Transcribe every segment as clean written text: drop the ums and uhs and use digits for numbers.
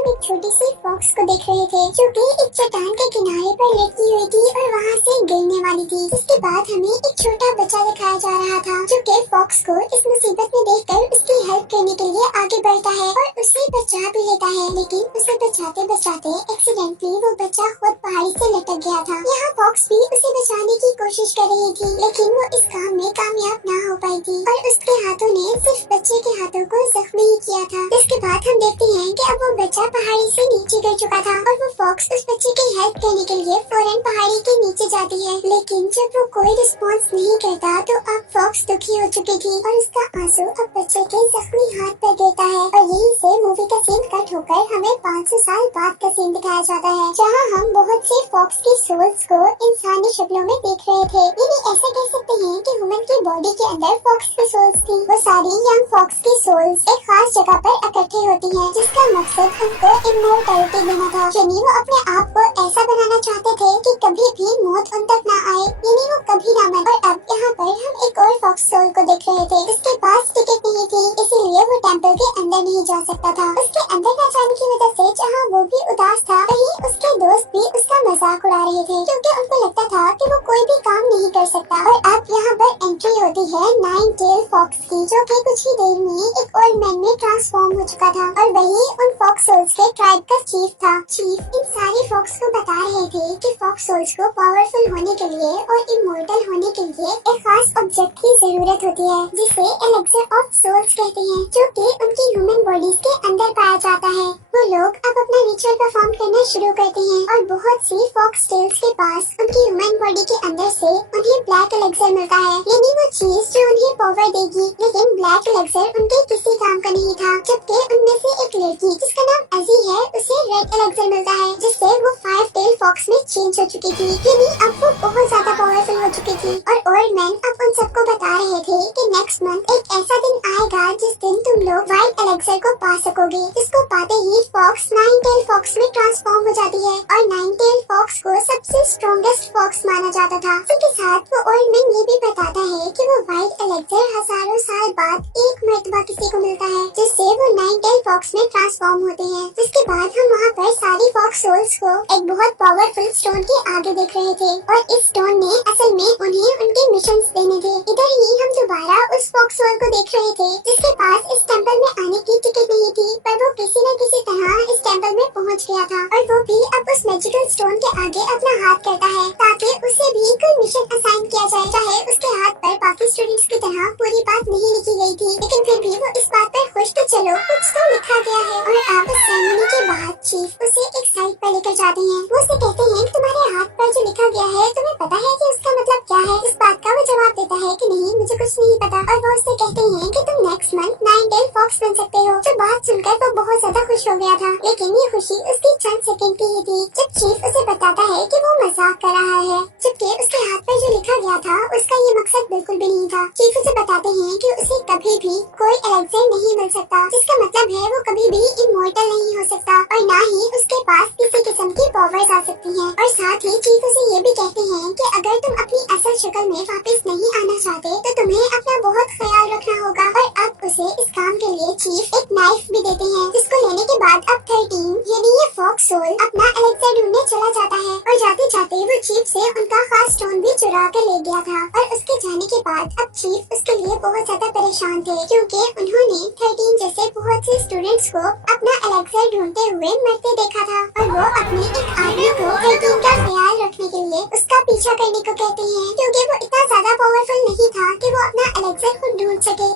हम एक छोटी सी फॉक्स को देख रहे थे जो कि एक चट्टान के किनारे पर लटकी हुई थी और वहाँ से गिरने वाली थी। जिसके बाद हमें एक छोटा बच्चा दिखाया जा रहा था जो कि फॉक्स को इस मुसीबत में देखकर उसकी हेल्प करने के लिए आगे बढ़ता है और उसे बचा भी लेता है। लेकिन उसे बचाते बचाते एक्सीडेंटली वो बच्चा खुद पहाड़ी से लटक गया था। यहाँ फॉक्स भी उसे बचाने की कोशिश कर रही थी लेकिन वो इस काम में कामयाब न हो पाई थी और उसके हाथों ने सिर्फ बच्चे के हाथों को जख्मी ही किया था। इसके बाद हम देखते हैं कि अब वो बच्चा पहाड़ी से नीचे गिर चुका था और वो फॉक्स उस बच्चे की हेल्प करने के लिए फौरन पहाड़ी के नीचे जाती है। लेकिन जब वो कोई रिस्पॉन्स नहीं करता तो अब फॉक्स दुखी हो चुकी थी और उसका आंसू अब बच्चे के जख्मी हाथ पर गिरता है और यहीं से मूवी का सीन कट होकर हमें 500 साल बाद का सीन दिखाया जाता है जहाँ हम बहुत से फॉक्स की सोल्स को इंसानी शक्लों में देख रहे थे। यानी ऐसा कह सकते हैं कि ह्यूमन की बॉडी के अंदर फॉक्स की सोल्स थी। वो सारी यंग फॉक्स की सोल्स एक खास जगह पर इकट्ठी होती हैं जिसका मकसद उनको इमोर्टैलिटी देना था। यानी वो अपने आप को ऐसा बनाना चाहते थे कि कभी भी मौत उन तक न आए, यानी वो कभी न मरे। और अब यहाँ पर हम एक और फॉक्स सोल को देख रहे थे जिसके पास टिकट नहीं थी, इसीलिए वो टेम्पल के अंदर नहीं जा सकता था। उसके अंदर न जाने की वजह से जहाँ वो भी उदास था वहीं उसके दोस्त भी उसका मजाक उड़ा रहे थे क्योंकि उनको लगता था कि वो कोई भी काम नहीं कर सकता। और अब यहाँ पर एंट्री होती है 9 टेल फॉक्स की जो कि कुछ ही देर में एक ओल्ड मैन में ट्रांसफॉर्म हो चुका था और वही उन फॉक्स सोल्स के ट्राइब का चीफ था। चीफ इन सारे फॉक्स को बता रहे थे कि फॉक्स सोल्स को पावरफुल होने के लिए और इमोर्टल होने के लिए एक खास ऑब्जेक्ट की जरूरत होती है जिसे एलेक्सर ऑफ सोल्स कहते हैं जो कि उनकी ह्यूमन बॉडीज के अंदर पाया जाता है। वो लोग अब अपना रिचुअल परफॉर्म करना शुरू करते हैं और बहुत सी फॉक्स टेल्स के पास उनकी ह्यूमन बॉडी के अंदर से उन्हें ब्लैक एलेक्सर मिलता है, यानी वो चीज जो उन्हें पावर देगी। लेकिन ब्लैक एलेक्सर उनके किसी काम का नहीं था, जबकि उनमें से एक लड़की जिसका नाम अजी है उसे रेड एलेक्सर मिलता है जिससे वो 5 टेल फॉक्स में चेंज हो चुकी थी। यानी अब वो बहुत ज्यादा पावरफुल हो चुकी थी और ओल्ड मैन अब उन सबको बता रहे थे कि नेक्स्ट मंथ एक ऐसा दिन आएगा जिस दिन तुम लोग व्हाइट एलेक्सर को पा सकोगे, जिसको पाते ही फॉक्स 9 टेल फॉक्स में ट्रांसफॉर्म हो जाती है और 9 टेल फॉक्स को सबसे स्ट्रॉन्गेस्ट फॉक्स माना जाता था। इसके साथ वो ओल्ड मैन ये भी बताता है कि वो व्हाइट एलेक्सर हजारों साल बाद एक मर्तबा किसी को मिलता है जिससे वो 9 टेल फॉक्स में ट्रांसफॉर्म होते हैं। जिसके बाद हम वहाँ पर सारी फॉक्स सोल्स को एक बहुत पावरफुल स्टोन के आगे देख रहे थे और इस स्टोन ने असल में उन्हें उनके मिशन देने थे। इधर ही हम दोबारा उस फॉक्स सोल को देख रहे थे जिसके पास इस टेम्पल में आने की टिकट नहीं थी, पर वो किसी न किसी तरह इस टेम्पल में पहुँच गया था और वो भी अब उस मैजिकल स्टोन के आगे अपना हाथ करता है ताकि उसे भी कोई मिशन असाइन किया जाए। चाहे उसके हाथ पर बाकी स्टूडेंट्स की तरह पूरी बात नहीं लिखी गई थी, लेकिन फिर भी वो इस बात पर खुश तो चलो कुछ तो लिखा गया है। और अब उस सेरेमनी के बाद चीफ उसे एक साइड पर लेकर जाते हैं। वो उसे कहते हैं कि तुम्हारे हाथ पर जो लिखा गया है तुम्हें पता है कि उसका मतलब क्या है। इस बात का वो जवाब देता है कि नहीं, मुझे कुछ नहीं पता। और वो उससे कहते हैं कि तुम नेक्स्ट मंथ 9 टेल फॉक्स बन सकते हो। जो बात सुनकर वो बहुत ज्यादा खुश हो गया था, लेकिन ये खुशी उसकी चंद सेकंड की ही थी जब चीफ उसे बताता है कि वो मजाक कर रहा है, जबकि उसके हाथ पर जो लिखा गया था उसका ये मकसद बिल्कुल भी नहीं था। चीफ उसे बताते हैं कि उसे कभी भी कोई एलेक्सर नहीं मिल सकता, जिसका मतलब है वो कभी भी इमोर्टल नहीं हो सकता और ना ही उसके पास किसी किस्म की पावर्स आ सकती हैं। और साथ ही चीफ उसे ये भी कहते हैं कि अगर तुम अपनी असल शक्ल में वापस नहीं आना चाहते तो तुम्हें अपना बहुत ख्याल रखना होगा। और अब उसे इस काम के लिए चीफ एक नाइफ भी देते हैं जिसको लेने के बाद अब 13 यानी ये फॉक्स सोल अपना एलेक्सर ढूंढने चला जाता है और जाते जाते वो चीफ से उनका खास स्टोन भी चुरा कर ले गया था। और उसके जाने के बाद अब चीफ उसके लिए बहुत ज्यादा परेशान थे क्योंकि उन्होंने 13 जैसे बहुत से स्टूडेंट्स को अपना एलेक्सर ढूंढते हुए मरते देखा था और वो अपने एक आदमी को 13 का ख्याल रखने के लिए उसका पीछा करने को कहते हैं क्योंकि वो इतना ज्यादा पावरफुल नहीं था कि वो अपना एलेक्सर खुद ढूंढ सके।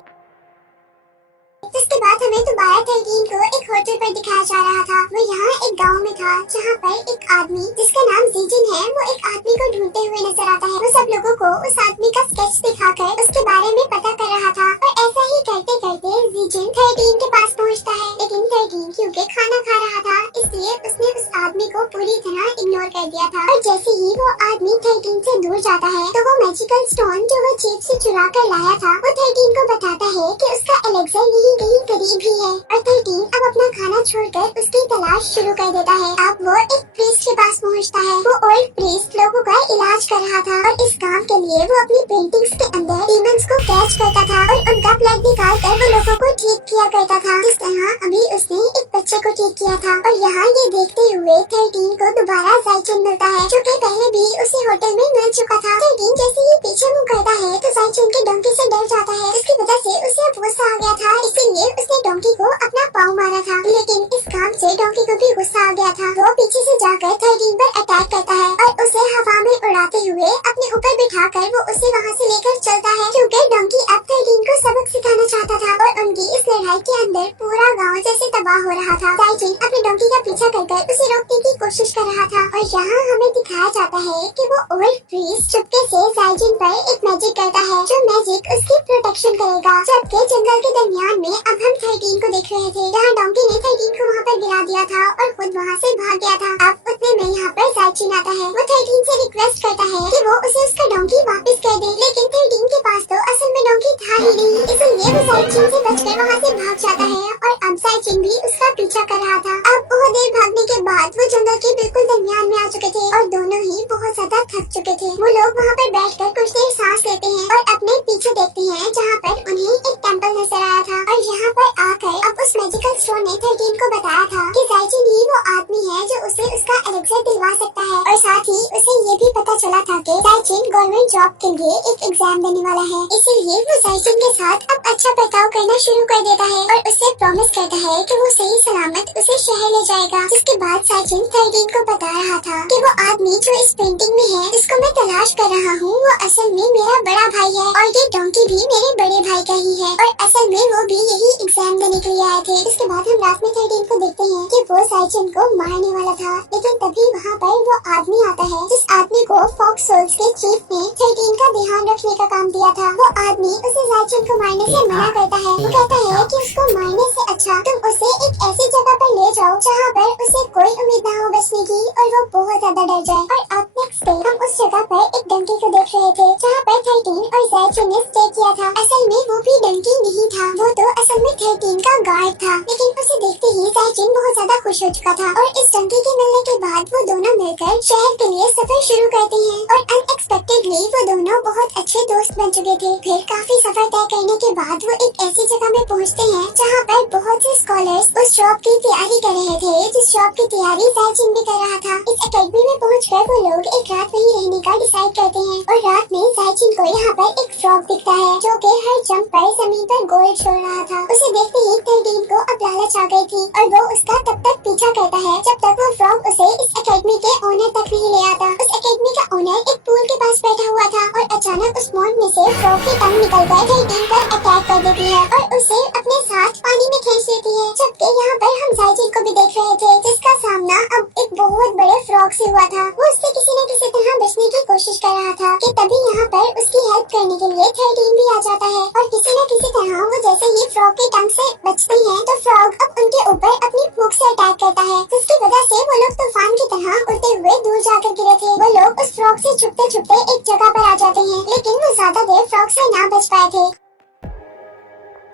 जिसके बाद हमें दोबारा 13 को एक होटल पर दिखाया जा रहा था। वो यहाँ एक गांव में था जहाँ पर एक आदमी जिसका नाम जीजिन है वो एक आदमी को ढूंढते हुए नजर आता है। वो सब लोगों को उस आदमी का स्केच दिखाकर उसके बारे में पता कर रहा था और ऐसा ही करते करते जीजिन 13 के पास पहुँचता है, लेकिन 13 क्योंकि खाना खा रहा था इसलिए उसने उस आदमी को पूरी तरह इग्नोर कर दिया था। और जैसे ही वो आदमी 13 से दूर जाता है तो वो मैजिकल स्टोन जो वो चीफ से चुरा कर लाया था वो 13 को बताता है कि उसका एलेक्सर यही कहीं करीब ही है। और 13 अब अपना खाना छोड़कर उसकी तलाश शुरू कर देता है। अब वो एक प्रीस्ट के पास पहुंचता है। वो ओल्ड प्रीस्ट लोगों का इलाज कर रहा था और इस काम के लिए वो अपनी पेंटिंग्स के अंदर डीमंस को कैच करता था और उनका ब्लड निकाल कर वो लोगों को ठीक किया करता था, जिस तरह अभी उसने एक बच्चे को ठीक किया था। और यहाँ ये देखते हुए 13 को दोबारा जाइचुन मिलता है, जो कि पहले भी उसे होटल में मिल चुका था। 13 जैसे ही पीछे मुँह करता है तो जाइचुन के डोंकी से डर जाता है, जिसकी वजह से उसे गुस्सा आ गया था, इसीलिए उसने डोंकी को अपना पाँव मारा था। लेकिन इस काम से डोंकी को भी गुस्सा आ गया था। वो पीछे से जाकर 13 पर अटैक करता है और उसे हवा में उड़ाते हुए अपने ऊपर बिठाकर वो उसे वहाँ से लेकर चलता है, क्योंकि डोंकी अब 13 को सबक सिखाना चाहता था। और उनकी इस लड़ाई के अंदर पूरा गांव जैसे तबाह हो रहा था। जाइचुन अपने डोंकी का पीछा कर उसे रोकने की कोशिश कर रहा था। और यहाँ हमें दिखाया जाता है कि वो ओल्ड प्रीस्ट चुपके से जाइचुन पर एक मैजिक करता है, जो मैजिक उसकी प्रोटेक्शन करेगा। जबकि जंगल के दरमियान में अब हम 13 को देख रहे थे, जहाँ डोंकी ने 13 को वहाँ पर गिरा दिया था और खुद वहाँ से भाग गया था। अब उतने में यहाँ पर जाइचुन आता है। वो 13 से रिक्वेस्ट करता है कि वो उसे उसका डोंकी वापस कर दे, लेकिन 13 के पास तो असल में डोंकी था ही नहीं, इसलिए वो जाइचुन से बचकर वहाँ से भाग जाता है। और अब जाइचुन भी उसका पीछा कर रहा था। अब बहुत देर भागने के बाद वो जंगल के बिल्कुल दरमियान में आ चुके थे और दोनों ही बहुत ज्यादा थक चुके थे। वो लोग वहाँ पर बैठकर कुछ देर सांस लेते हैं और अपने पीछे देखते हैं, जहाँ पर उन्हें एक टेंपल नजर आया था। और यहाँ पर आकर अब उस मैजिकल स्टोन ने 13 को बताया था कि जाइचुन ही वो आदमी है जो उसे उसका एलेक्सर दिलवा सकता है। और साथ ही उसे ये भी पता चला था कि जाइचुन गवर्नमेंट जॉब के लिए एक एग्जाम देने वाला है, इसीलिए वो जाइचुन के साथ अब अच्छा बर्ताव करना शुरू कर देता है और उससे प्रॉमिस करता है कि वो सही सलामत उसे शहर ले जाएगा। जिसके बाद जाइचुन 13 को बता रहा था कि वो आदमी जो इस पेंटिंग में है, जिसको मैं तलाश कर रहा हूँ, वो असल में मेरा बड़ा भाई है और ये डोंकी भी मेरे बड़े भाई का ही है। और असल में वो भी यही एग्जाम देने के लिए आए थे। इसके बाद हम रात में 13 को देखते हैं कि वो जाइचुन को मारने वाला था, लेकिन तभी वहाँ पर वो आदमी आता है, जिस आदमी को फॉक्स सोल्स के चीफ ने 13 का ध्यान रखने का काम दिया था। वो आदमी उसे जाइचुन को मारने से मना करता है। वो कहता है कि उसको मारने से अच्छा तुम उसे एक ऐसी जगह पर ले जाओ जहाँ पर उसे कोई उम्मीद ना हो बचने की और वो बहुत ज्यादा डर जाए। और अब नेक्स्ट डे हम उस जगह पर एक डंकी को देख रहे थे, जहाँ पर 13 और जाइचुन ने स्टे किया था। असल में वो भी डंकी नहीं था, वो तो असल में 13 का गार्ड था। लेकिन उसे देखते ही जाइचुन बहुत ज्यादा खुश हो चुका था और इस डंकी के मिलने के बाद वो दोनों मिलकर शहर के लिए सफर शुरू करते हैं। और अनएक्सपेक्टेडली वो दोनों बहुत अच्छे दोस्त बन चुके थे। फिर काफी सफर तय करने के बाद वो एक ऐसी जगह में पहुँचते हैं, जहाँ पर बहुत से स्कॉलर्स उस जॉब की तैयारी कर रहे थे, जिस जॉब की तैयारी जाइचुन भी कर रहा था। इस एकेडमी में पहुंचकर वो लोग एक रात वहीं रहने का डिसाइड करते हैं। और रात में जाइचुन को यहाँ पर एक फ्रॉग दिखता है, जो कि हर जंप पर जमीन पर गोल छोड़ रहा था। उसे देखते ही 13 को अब लालच आ गई थी और वो उसका तब तक पीछा करता है जब तक वो फ्रॉग उसे इस एकेडमी के ओनर तक नहीं ले आता। उस एकेडमी का ओनर एक पूल के पास बैठा हुआ था और अचानक उस पॉन्ड में से फ्रॉग की टंग निकलकर 13 पर अटैक कर देती है और उसे अपने साथ पानी में खींच लेती है। जबकि यहाँ पर हम जाइचुन को भी देख रहे थे, जिसका सामना अब एक बहुत बड़े फ्रॉग से हुआ था। वो उससे किसी न किसी तरह बचने की कोशिश कर रहा था कि तभी यहाँ पर उसकी हेल्प करने के लिए 13 भी आ जाता है। और किसी न किसी तरह वो जैसे ही फ्रॉग की टंग से बचते हैं तो फ्रॉग अब उनके ऊपर अपनी भूख से अटैक करता है, जिसकी वजह से वो लोग तूफान की तरह उड़ते हुए दूर जाकर गिरे थे। वो लोग उस फ्रॉग से छुपते छुपते एक जगह पर आ जाते हैं, लेकिन वो ज्यादा देर फ्रॉग से ना बच पाए थे।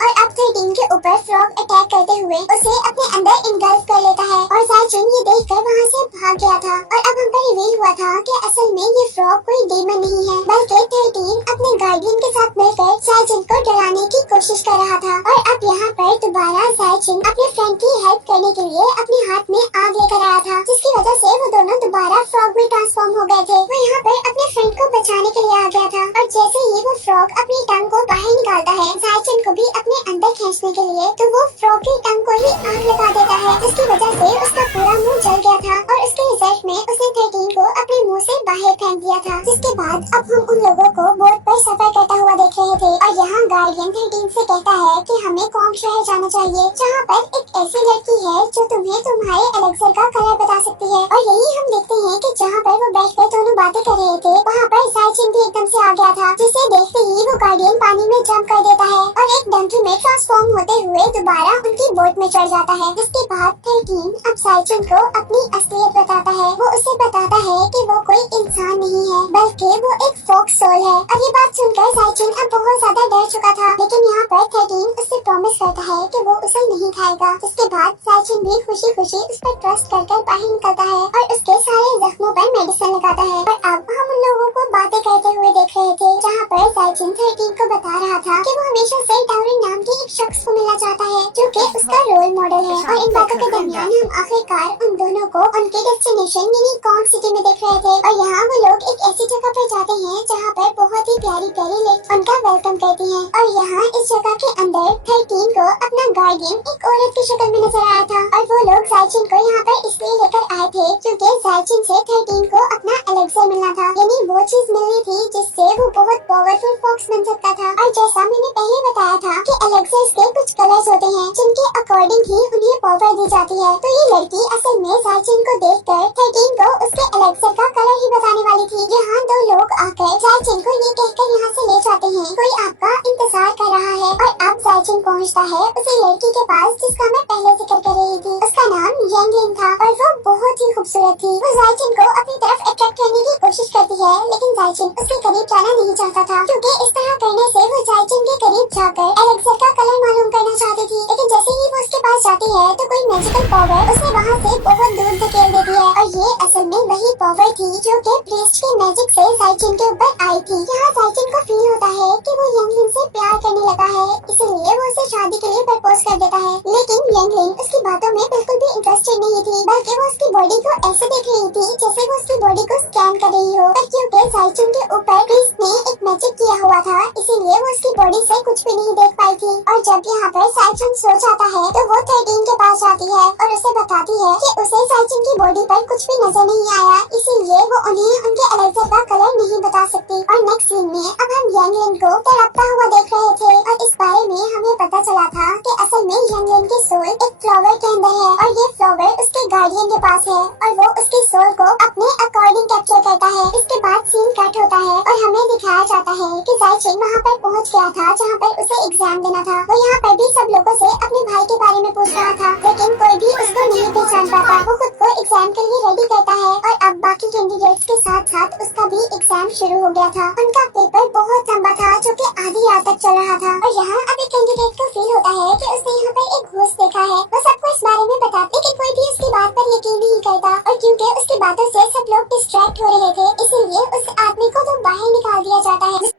और अब 13 के ऊपर फ्रॉग अटैक करते हुए उसे अपने अंदर इनगल्फ कर लेता है और जाइचुन ये देखकर वहाँ से भाग गया था। और अब हम पर रिवील हुआ था कि असल में ये फ्रॉग कोई डेमन नहीं है, बल्कि 13 अपने गार्डियन के साथ मिलकर जाइचुन को डराने की कोशिश कर रहा था। और अब यहाँ पर दोबारा जाइचुन अपने फ्रेंड की हेल्प करने के लिए अपने हाथ में आग लेकर आया था, जिसकी वजह से वो दोनों दोबारा फ्रॉग में ट्रांसफॉर्म हो गए थे। वो यहाँ पर अपने फ्रेंड को बचाने के लिए आ गया था और जैसे ही वो फ्रॉग अपनी टंग को बाहर निकालता है जाइचुन को भी अपने अंदर खींचने के लिए, तो वो फ्रॉग की टंग को ही आग लगा देता है, जिसकी वजह से उसका पूरा मुंह जल गया था और उसके रिजल्ट में उसने 13 को अपने मुंह से बाहर फेंक दिया था। जिसके बाद अब हम उन लोगों को बोट पर सफर करता हुआ देख रहे थे और यहाँ गार्डियन 13 से कहता है कि हमें कॉन्ग शहर जाना चाहिए, जहाँ पर एक ऐसी लड़की है जो तुम्हें तुम्हारे एलेक्सर का कलर बता सकती है। और यही हम देखते हैं कि जहाँ पर वो बैठकर दोनों बातें कर रहे थे, वहाँ पर जाइचुन भी एकदम से आ गया था, जिसे देखते ही वो गार्डियन पानी में जंप कर देता है और एक डंकी में ट्रांसफॉर्म होते हुए दोबारा उनकी बोट में चढ़ जाता है। जिसके बाद 13 अब जाइचुन को अपनी असलियत बताता है। वो उसे बताता है कि वो कोई इंसान नहीं है, बल्कि वो एक फॉक्स सोल है। अब ये बात सुनकर जाइचुन अब बहुत ज्यादा डर चुका था, लेकिन यहाँ पर 13 उससे प्रॉमिस करता है कि वो उसे नहीं खाएगा। जिसके बाद जाइचुन भी खुशी खुशी उस पर ट्रस्ट कर बाहर निकलता है और उसके सारे जख्मों पर मेडिसिन लगाता है। और अब हम उन लोगों को बातें करते हुए देख रहे थे, जहाँ पर जाइचुन 13 को बता रहा था कि वो हमेशा से डाउरिन नाम के एक शख्स को मिला मिलना चाहता है जो कि उसका रोल मॉडल है। और इन बातों के दरमियान हम आखिरकार उन दोनों को उनके डेस्टिनेशन यानी कॉन्ग सिटी में देख रहे थे। और यहाँ वो लोग एक ऐसी जगह पर जाते हैं जहाँ पर बहुत ही प्यारी प्यारी लेक उनका वेलकम करती है। और यहाँ इस जगह के अंदर 13 को अपना गार्डियन एक औरत की शक्ल में नजर आया था। और वो लोग जायचिन को यहाँ पर इसलिए लेकर आए थे क्योंकि जायचिन से 13 को अपना एलेक्सर मिलना था, यानी वो चीज मिलनी थी जिससे वो बहुत पावरफुल फॉक्स बन सकता था। और जैसा मैंने पहले बताया था कि एलेक्सर्स के कुछ कलर्स होते हैं जिनके अकॉर्डिंग ही उन्हें पावर दी जाती है। तो ये लड़की असल में जायचिन को देखकर 13 को उसके एलेक्सर का कलर ही बताने वाली थी। यहाँ दो लोग आकर जायचिन को ये कहकर यहाँ से ले जाते हैं कोई आपका इंतजार कर रहा है। और अब जायचिन पहुँचता है उसी लड़की के पास जिसका मैं पहले जिक्र कर रही थी। उसका नाम यांगलिन था और वो बहुत ही खूबसूरत थी। वो जायचिन को अपनी तरफ अट्रैक्ट करने की कोशिश करती है, लेकिन जायचिन उसके करीब जाना नहीं चाहता था क्योंकि इस तरह करने से वो जायचिन के करीब जाकर एलेक्सर का कलर मालूम करना चाहती थी। लेकिन जैसे ही वो उसके पास जाती है तो कोई मैजिकल पावर उसे वहाँ से बहुत दूर धकेल देती है। और ये असल में वही पावर थी जो कि प्रीस्ट के मैजिक से जायचिन के ऊपर आई थी। यहाँ जायचिन को फील होता है कि वो यांगलिन से प्यार करने लगा है, इसलिए वो उसे शादी के लिए प्रपोज कर देता है। लेकिन यांगलिन उसकी बातों में बिल्कुल भी इंटरेस्टेड नहीं थी, बल्कि वो उसकी बॉडी को ऐसे देख रही थी जैसे वो उसकी बॉडी को स्कैन कर रही हो। पर क्योंकि जायचिन के ऊपर प्रीस्ट ने एक मैजिक किया हुआ था, इसीलिए वो उसकी बॉडी से कुछ भी नहीं देख पाई थी। और जब यहाँ पर जायचिन सो जाता है तो वो 13 के पास जाती है और उसे बताती है कि उसे जायचिन की बॉडी पर कुछ भी नजर नहीं आया, इसीलिए वो उन्हें उनके एलेक्सर का कलर नहीं बता सकती। और नेक्स्ट सीन में अब हम यांगलिन को तड़पता हुआ देख रहे थे और इस बारे में हमें पता चला था कि असल में यांगलिन की सोल एक फ्लावर के अंदर है और ये फ्लावर उसके गार्डियन के पास है और वो उसकी सोल को अपने अकॉर्डिंग कैप्चर करता है। इसके बाद सीन कट होता है और हमें दिखाया जाता है कि जायचिन वहाँ पर पहुँच गया था जहाँ पर उसे एग्जाम देना था। वो यहाँ पर भी सब लोगों से अपने भाई के बारे में पूछ रहा था, लेकिन कोई भी उसको नहीं पहचान पाता। वो खुद को एग्जाम के लिए रेडी करता है और अब बाकी कैंडिडेट्स के साथ साथ उसका भी एग्जाम शुरू हो गया था। उनका पेपर बहुत लंबा था जो कि आधी रात तक चल रहा था। और यहाँ अब एक कैंडिडेट को फील होता है कि उसने यहाँ पर एक घोस्ट देखा है। वो सबको इस बारे में बताते, लेकिन कोई भी उसकी बात पर यकीन नहीं करता। और क्योंकि उसकी बातों से सब लोग डिस्ट्रैक्ट हो रहे थे, इसीलिए उस आदमी को तो बाहर निकाल दिया जाता है।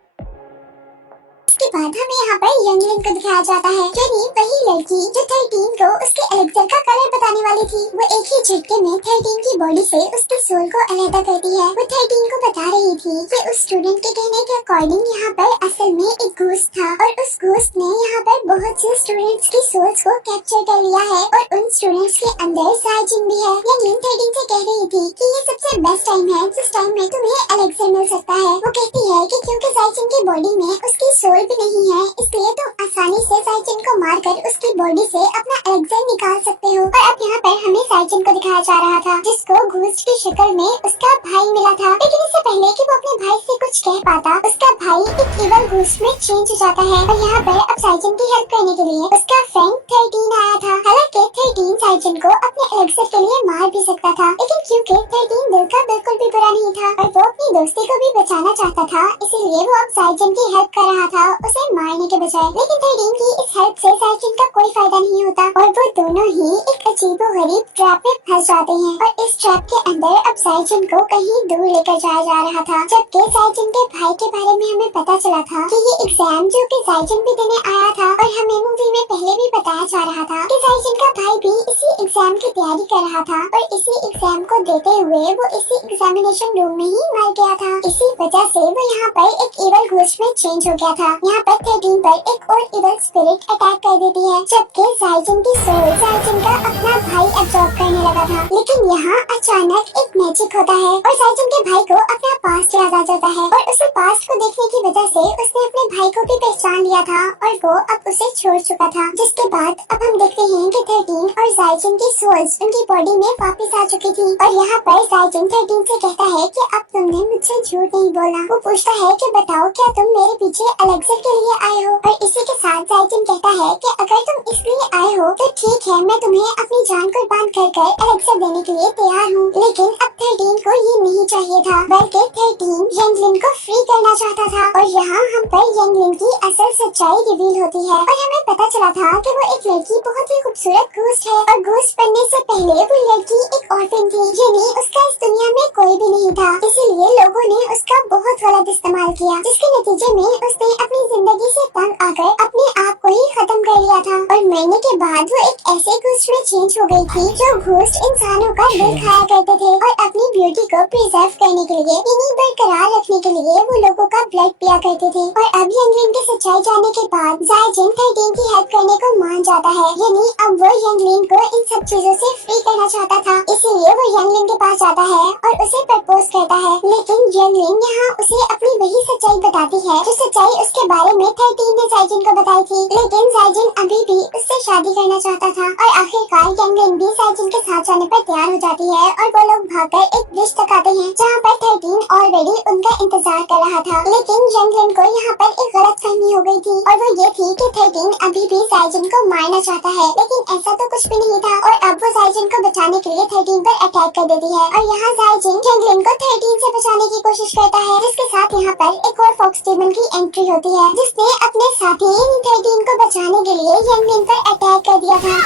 इसके बाद हमें यहाँ पर यांगलिन को दिखाया जाता है, यानी वही लड़की जो 13 को उसके एलेक्सर का कलर बताने वाली थी। वो एक ही झटके में 13 की बॉडी से उसके सोल को अलग करती है। वो 13 को बता रही थी कि उस स्टूडेंट के कहने के अकॉर्डिंग यहाँ पर असल में एक घोस्ट था और उस घोस्ट ने यहाँ पर बहुत से स्टूडेंट्स की सोल्स को कैप्चर कर लिया है और उन स्टूडेंट्स के अंदर जायचिन भी है। यांगलिन 13 से कह रही थी कि ये सबसे बेस्ट टाइम है जिस टाइम में तुम्हें एलेक्सर मिल सकता है। वो कहती है कि क्योंकि जायचिन की बॉडी में उसकी सोल भी नहीं है, इसलिए तुम आसानी से जायचिन को मारकर उसकी बॉडी से अपना एलेक्सर निकाल सकते हो। और अब यहाँ पर हमें जायचिन को दिखाया जा रहा था जिसको घोस्ट की शक्ल में उसका भाई मिला था। लेकिन इससे पहले कि वो अपने भाई से कुछ कह पाता, उसका भाई एक इवल घोस्ट में चेंज हो जाता है। और यहाँ पर अब जायचिन की हेल्प करने के लिए उसका फ्रेंड 13 आया था। हालांकि 13 जायचिन को अपने एलेक्सर के लिए मार भी सकता था, लेकिन क्योंकि 13 दिल का बिल्कुल भी बुरा नहीं था और वो अपनी दोस्ती को भी बचाना चाहता था, इसीलिए वो अब जायचिन की हेल्प कर रहा था उसे मारने के बजाय। लेकिन 13 की इस हेल्प से जायचिन का कोई फायदा नहीं होता और वो दोनों ही एक अजीबोगरीब ट्रैप में फंस जाते हैं। और इस ट्रैप के अंदर अब जायचिन को कहीं दूर लेकर जाया जा रहा था, जबकि जायचिन के भाई के बारे में हमें पता चला था कि ये एग्जाम जो कि जायचिन भी देने आया था और हमें मूवी में पहले भी बताया जा रहा था कि जायचिन का भाई भी इसी एग्जाम की तैयारी कर रहा था और इसी एग्जाम को देते हुए वो इसी एग्जामिनेशन रूम में ही मर गया था। इसी वजह से वो यहाँ पर एक इवल घोस्ट में चेंज हो गया था। यहाँ पर 13 पर एक और इवल स्पिरिट अटैक कर देती है, जबकि जायचिन की सोल जायचिन का अपना भाई एब्जॉर्ब करने लगा था। लेकिन यहाँ अचानक एक मैजिक होता है और जायचिन के भाई को अपना पास्ट याद आ जाता है और उसे पास्ट को देखने की वजह से उसने अपने भाई को भी पहचान लिया था और वो अब उसे छोड़ चुका था। जिसके बाद अब हम देखते हैं कि 13 और जायचिन की सोल्स उनकी बॉडी में वापस आ चुकी थी। और यहाँ पर जायचिन 13 से कहता है कि अब तुमने मुझसे झूठ नहीं बोला। वो पूछता है कि बताओ क्या तुम मेरे पीछे एलेक्सर के लिए आए हो। और इसी के साथ जायचिन कहता है कि अगर तुम इसलिए आए हो तो ठीक है, मैं तुम्हें अपनी जान कुर्बान कर एलेक्सर देने के लिए तैयार हूँ। लेकिन अब 13 को ये नहीं चाहिए था, बल्कि 13 यंगलिन को फ्री करना चाहता था। और यहाँ हम पर यंगलिन की असल सच्चाई रिवील होती है और हमें पता चला था कि वो एक लड़की बहुत ही खूबसूरत घोस्ट है और घोस्ट बनने से पहले वो लड़की एक ऑर्फन थी, यानी उसका इस दुनिया में कोई भी नहीं था। इसीलिए लोगों ने उसका बहुत गलत इस्तेमाल किया, जिसके नतीजे में उसने अपनी जिंदगी से तंग आकर अपने आप को ही खत्म कर लिया था। और मरने के बाद वो एक ऐसे घोस्ट में चेंज हो गई थी जो घोस्ट इंसानों का दिल खाया करते थे और अपनी ब्यूटी को प्रिजर्व करने के लिए, यानी बरकरार रखने के लिए वो लोगों का ब्लड पिया करते थे। और अब यंगलिन की सच्चाई जानने के बाद जायजिन 13 की हेल्प करने को मान जाता है, यानी अब वो यंगलिन को इन सब चीजों से फ्री करना चाहता था। इसीलिए वो यंगलिन के पास जाता है और उसे प्रपोज करता है, लेकिन यंगलिन यहाँ उसे अपनी वही सच्चाई बताती है जो सच्चाई उसके बारे में 13 ने जायजिन को बताई थी। लेकिन जायजिन अभी भी उससे शादी करना चाहता था और आखिरकार यंगलिन भी जायजिन के साथ जाने पर तैयार हो जाती है और वो लोग भागकर एक ब्रिज तक आते हैं जहाँ पर 13 ऑलरेडी उनका इंतजार कर रहा था। लेकिन यंगलिन को यहाँ पर एक गलतफहमी हो गई थी और वो ये थी कि 13 अभी भी जायजिन को मारना चाहता है, लेकिन ऐसा तो कुछ भी नहीं था। और अब वो जायजिन को बचाने के लिए 13 पर अटैक कर देती है और यहाँ जायजिन यंगलिन को 13 से बचाने की कोशिश करता है, जिसके साथ यहाँ पर एक और फॉक्स डेमन की एंट्री होती है, जिसने अपने साथी 13 को बचाने के लिए यंगलिन पर अटैक कर दिया था।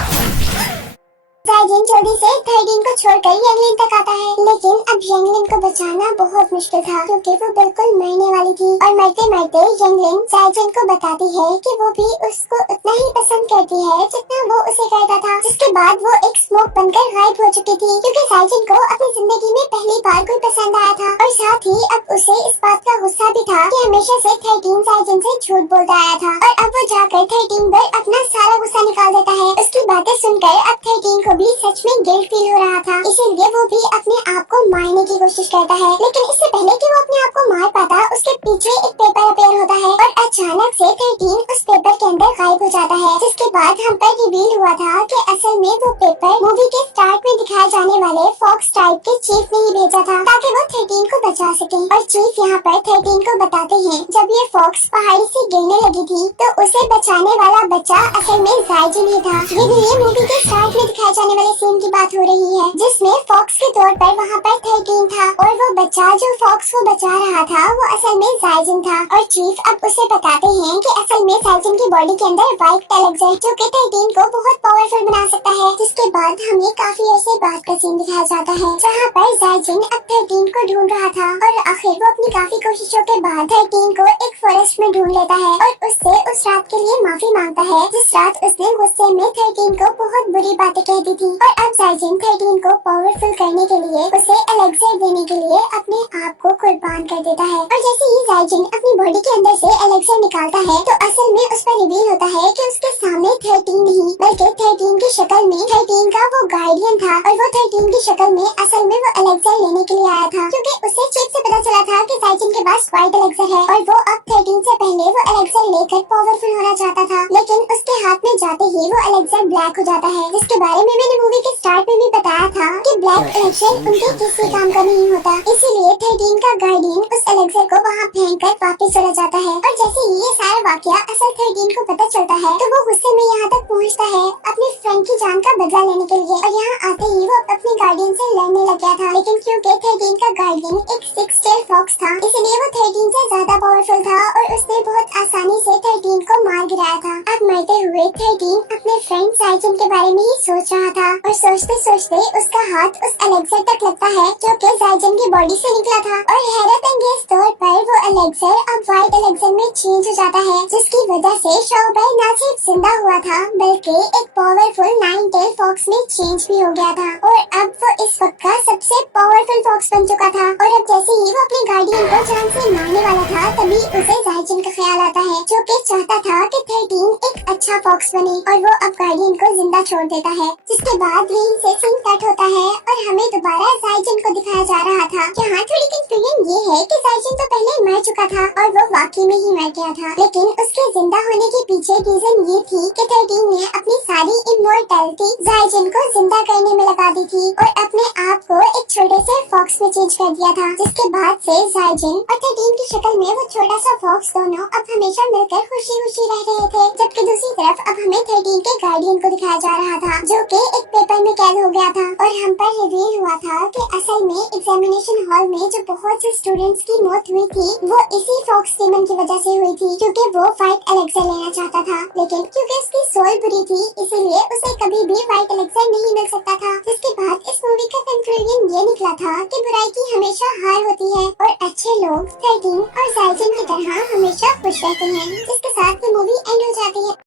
जायजिन जल्दी से 13 को छोड़कर यंगलिन तक आता है, लेकिन अब यंगलिन को बचाना बहुत मुश्किल था क्योंकि वो बिल्कुल मरने वाली थी। और मरते मरते यंगलिन जायजिन को बताती है कि वो भी उसको उतना ही पसंद करती है जितना वो उसे करता था। जिसके बाद वो एक स्मोक बनकर गायब हो चुकी थी क्योंकि जायजिन को अपनी जिंदगी में पहली बार कोई पसंद आया था। और साथ ही अब उसे इस बात का गुस्सा भी था कि हमेशा से 13 जायजिन से झूठ बोलता आया था। और अब वो जाकर 13 पर अपना सारा गुस्सा निकाल देता है। उसकी बातें सुनकर अब 13 को भी सच में गिल्ट फील हो रहा था, इसीलिए वो भी अपने आप को मारने की कोशिश करता है। लेकिन इससे पहले कि वो अपने आप को मार पाता, उसके पीछे एक पेपर अपेयर होता है और अचानक से 13 उस पेपर के अंदर गायब हो जाता है। जिसके बाद हम पर रिवील हुआ था कि असल में वो पेपर मूवी के स्टार्ट में दिखाए जाने वाले फॉक्स ट्राइब के चीफ ने ही भेजा था ताकि वो 13 को बचा सके। और चीफ यहाँ पर 13 को बताते हैं जब ये फॉक्स पहाड़ी से गिरने लगी थी तो उसे बचाने वाला बच्चा असल में जायजिन ही था। ये मूवी के स्टार्ट में दिखाए जाने वाले सीन की बात हो रही है जिसमें फॉक्स के तौर पर वहाँ पर 13 था और वो बच्चा जो फॉक्स को बचा रहा था वो असल में जायजिन था। और चीफ अब उसे बताते हैं कि असल में जायजिन की बॉडी के अंदर वाइट एलेक्सर जो कि 13 को बहुत पावरफुल बना सकता है। जिसके बाद हमें काफी ऐसे बात का सीन दिखाया जाता है जहाँ पर जायजिन अब 13 को ढूंढ रहा था और आखिर वो अपनी काफी कोशिशों के बाद 13 को एक फॉरेस्ट में ढूंढ लेता है और उससे उस रात के लिए माफी मांगता है जिस रात उसने गुस्से में 13 को बहुत बुरी बातें कह दी थी। और अब जायजिन 13 को पावरफुल करने के लिए उसे एलेक्सर देने के लिए अपने आप को कुर्बान कर देता है। और जैसे ही जायजिन अपनी बॉडी के अंदर से एलेक्सर निकालता है तो असल में उस पर रिवील होता है कि उसके सामने 13 नहीं बल्कि 13 की शक्ल में 13 का वो गार्डियन था और वो 13 की शक्ल में असल में वो एलेक्सर लेने के लिए आया था क्योंकि उसे चीफ से पता चला था कि जायजिन के पास वाइट एलेक्सर है और वो अब 13 से पहले वो एलेक्सर लेकर पावरफुल होना चाहता था। लेकिन उसके हाथ में जाते ही वो एलेक्सर ब्लैक हो जाता है, जिसके बारे में मैंने मूवी के स्टार्ट में भी बताया था कि ब्लैक एलेक्सर उनके किसी काम का नहीं होता। इसीलिए 13 का गार्डियन उस एलेक्सर को वहाँ फेंक कर वापस चला जाता है। और जैसे ही ये सारा वाकया असल 13 को पता चलता है तो वो गुस्से में यहाँ तक पहुँचता है अपने फ्रेंड की जान का बदला लेने के लिए। और यहाँ आते ही वो अपने गार्डियन से लड़ने लग गया था, लेकिन क्योंकि 13 का गार्डियन एक 6 टेल फॉक्स था इसलिए वो 13 से ज्यादा पावरफुल था और उसने बहुत आसानी से 13 को मार गिराया था। अब मरते हुए 13 अपने फ्रेंड जायजिन के बारे में ही सोच रहा था और सोचते सोचते उसका हाथ उस एलेक्सर तक लगता है जो कि जायजिन की बॉडी से निकला था। और हैरत अंगेज तौर पर वो एलेक्सर अब व्हाइट एलेक्सर में चेंज हो जाता है, जिसकी वजह से शॉबाई न सिर्फ जिंदा हुआ था बल्कि एक पावरफुल 9 टेल फॉक्स में चेंज भी हो गया था। और अब वो इस वक्त का सबसे पावरफुल फॉक्स बन चुका था। और अब जैसे ही वो अपने गार्डियन को जान से मारने वाला था तभी उसे जायजिन का ख्याल आता है जो कि चाहता था कि 13 एक अच्छा फॉक्स बने और वो अब गार्डियन को जिंदा छोड़ देता है। जिसके बाद रील से सीन कट होता है और हमें दोबारा जायजिन को दिखाया जा रहा था। यहाँ थोड़ी कंफ्यूजन ये है कि जायजिन तो पहले मर चुका था और वो वाकई में ही मर गया था, लेकिन उसके जिंदा होने के पीछे रीजन ये थी कि 13 ने अपनी सारी इमोर्टैलिटी जायजिन को जिंदा करने में लगा दी थी और अपने आप को एक बर्थडे से फॉक्स में चेंज कर दिया था, जिसके बाद से जाइजिन और 13 की शक्ल में वो छोटा सा फॉक्स दोनों अब हमेशा मिलकर खुशी खुशी रह रहे थे। जबकि दूसरी तरफ अब हमें 13 के गार्डियन को दिखाया जा रहा था, जो कि एक पेपर में कैद हो गया था और हम पर रिवील हुआ था कि असल में एग्जामिनेशन हॉल में जो बहुत से स्टूडेंट्स की मौत हुई थी वो इसी फॉक्स डेमन की वजह से हुई थी, क्योंकि वो व्हाइट एलेक्सर लेना चाहता था, लेकिन क्योंकि उसकी सोल बुरी थी इसीलिए उसे कभी भी व्हाइट एलेक्सर नहीं मिल सकता था। जिसके बाद इस मूवी का कंक्लूजन ये निकला था कि बुराई की हमेशा हार होती है और अच्छे लोग 13 और जाइजिन की तरह हमेशा खुश रहते हैं। जिसके साथ ये मूवी एंड हो जाती है।